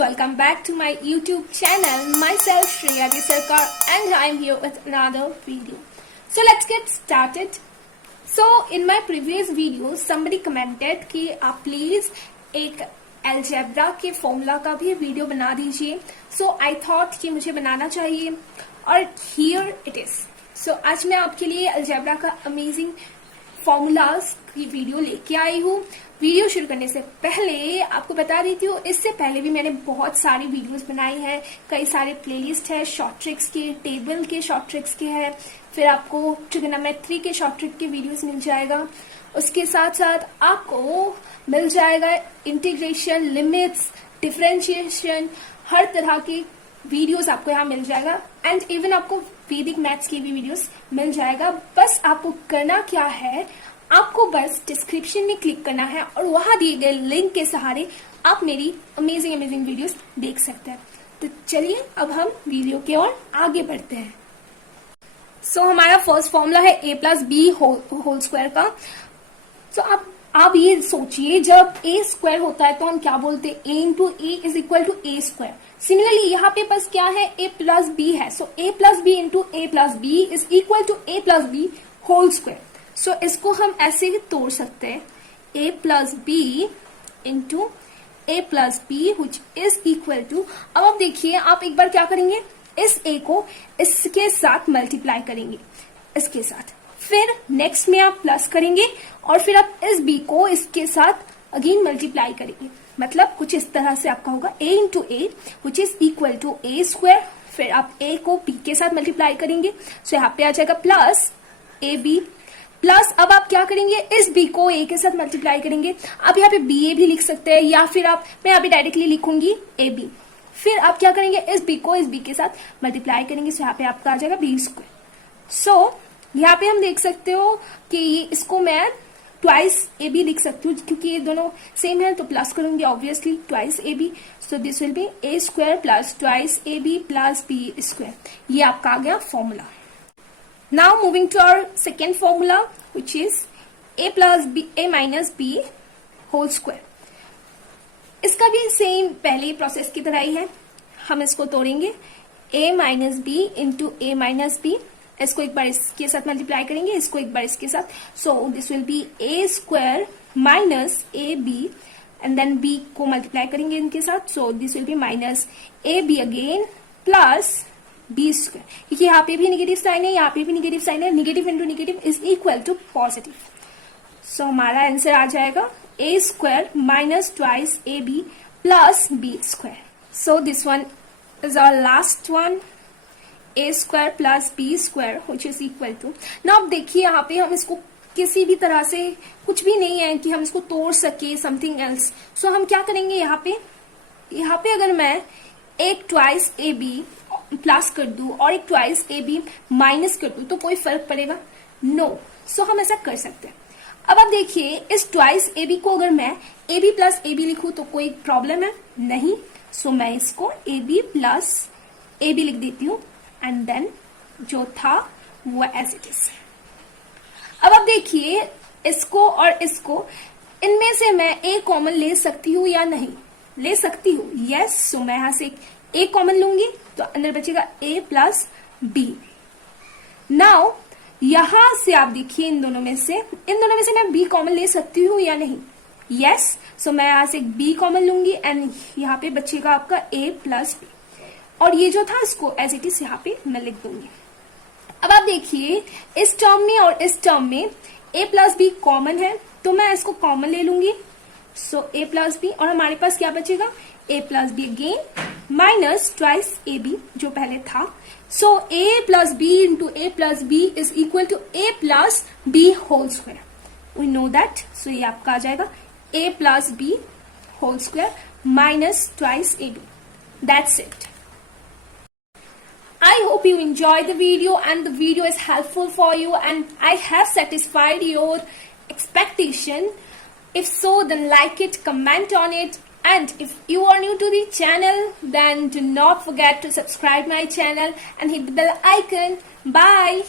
Welcome back to my YouTube channel. Myself Shreya the Sarkar and I am here with another video. So let's get started. So in my previous video somebody commented कि आप please एक algebra के formula का भी video बना दीजिए. So I thought कि मुझे बनाना चाहिए और here it is. So आज मैं आपके लिए algebra का amazing formulas की वीडियो लेके आई हूँ. वीडियो शुरू करने से पहले आपको बता देती हूँ, इससे पहले भी मैंने बहुत सारी वीडियोस बनाई हैं. कई सारे प्लेलिस्ट है शॉर्ट ट्रिक्स के, टेबल के शॉर्ट ट्रिक्स के हैं, फिर आपको ट्रिगोनोमेट्री के शॉर्ट ट्रिक के वीडियोस मिल जाएगा. उसके साथ साथ आपको मिल जाएगा इंटीग्रेशन, लिमिट्स, डिफरेंशिएशन, हर तरह की वीडियोस आपको यहाँ मिल जाएगा. एंड इवन आपको वैदिक मैथ्स की भी वीडियोस मिल जाएगा. बस आपको करना क्या है, आपको बस डिस्क्रिप्शन में क्लिक करना है और वहां दिए गए लिंक के सहारे आप मेरी अमेजिंग वीडियोस देख सकते हैं. तो चलिए अब हम वीडियो की ओर आगे बढ़ते हैं. सो हमारा फर्स्ट फॉर्मूला है a+b होल स्क्वायर का. सो आप ये सोचिए, जब a स्क्वायर होता है तो हम क्या बोलते हैं, a into a is equal to a square. Similarly यहाँ पे बस क्या है, a+b है. So a+b into a+b is equal to a+b whole square. So इसको हम ऐसे ही तोड़ सकते हैं, a+b into a+b which is equal to. अब आप देखिए, आप एक बार क्या करेंगे, इस a को इसके साथ मल्टीप्लाई करेंगे, इसके साथ. फिर नेक्स्ट में आप प्लस करेंगे और फिर आप इस b को इसके साथ अगेन मल्टीप्लाई करेंगे. मतलब कुछ इस तरह से आपका होगा a into A which is equal to a square. फिर आप a को b के साथ मल्टीप्लाई करेंगे. सो यहाँ पे आ जाएगा प्लस ab प्लस. अब आप क्या करेंगे, इस b को a के साथ मल्टीप्लाई करेंगे. आप यहाँ पे ba भी लिख सकते हैं या फिर मैं यहाँ पे डायरेक्टली लिखूंगी ab. फिर आप क्या करेंगे, इस b को इस b के साथ मल्टीप्लाई करेंगे. सो यहाँ पे आपका आ जाएगा b स्क्वायर. सो यहाँ पे हम देख सकते हो कि इसको मैं ट्वाइस ab लिख सकती हूँ, क्योंकि ये दोनों सेम है तो प्लस करूंगी obviously twice ab. So this will be a square plus twice ab plus b square. ये आपका आ गया formula. Now moving to our second formula, which is a minus b whole square. इसका भी same पहले process की तरह ही है. हम इसको तोड़ेंगे, a minus b into a minus b. इसको एक बार इसके साथ मल्टीप्लाई करेंगे, इसको एक बार इसके साथ. So this will be a square minus ab and then b को मल्टीप्लाई करेंगे इनके साथ. So this will be minus ab again plus b square. क्योंकि यहाँ पे भी निगेटिव साइन है, यहाँ पे भी निगेटिव साइन है. Negative into negative is equal to positive. So हमारा आंसर आ जाएगा a square minus twice ab plus b square. So this one is our last one, a square plus b square which is equal to. Now अब देखिए, यहाँ पे हम इसको किसी भी तरह से, कुछ भी नहीं है कि हम इसको तोड़ सके समथिंग एल्स. सो हम क्या करेंगे, यहाँ पे अगर मैं एक ट्वाइस ab प्लस कर दूं और एक ट्वाइस ab माइनस कर दूं तो कोई फर्क पड़ेगा? नो. सो हम ऐसा कर सकते हैं. अब आप देखिए, इस ट्वाइस ab को अगर मैं ab प्लस ab लिखूं तो कोई प्रॉब्लम है? नहीं. सो मैं इसको ab प्लस ab लिख देती हूँ एंड देन जो था वो एज इट इज. अब आप देखिए, इसको और इसको, इनमें से मैं a कॉमन ले सकती हूँ या नहीं? ले सकती हूँ. यस. सो मैं यहां से a कॉमन लूंगी तो अंदर बचेगा a प्लस b. नाउ यहां से आप देखिए, इन दोनों में से मैं b कॉमन ले सकती हूँ या नहीं? यस. सो मैं यहां से b कॉमन लूंगी एंड यहाँ पे बचेगा आपका a प्लस b. और ये जो था इसको एज इट इज यहाँ पे मैं लिख दूंगी. अब आप देखिए, इस टर्म में और इस टर्म में a प्लस b कॉमन है तो मैं इसको कॉमन ले लूंगी. सो a प्लस b और हमारे पास क्या बचेगा, a plus b again minus twice ab जो पहले था. So a plus b into a plus b is equal to a plus b whole square. We know that. सो ये आपका आ जाएगा a plus b whole square minus twice ab. That's it. I hope you enjoyed the video and the video is helpful for you and I have satisfied your expectation. If so, then like it, comment on it, and if you are new to the channel, then do not forget to subscribe my channel and hit the bell icon. Bye.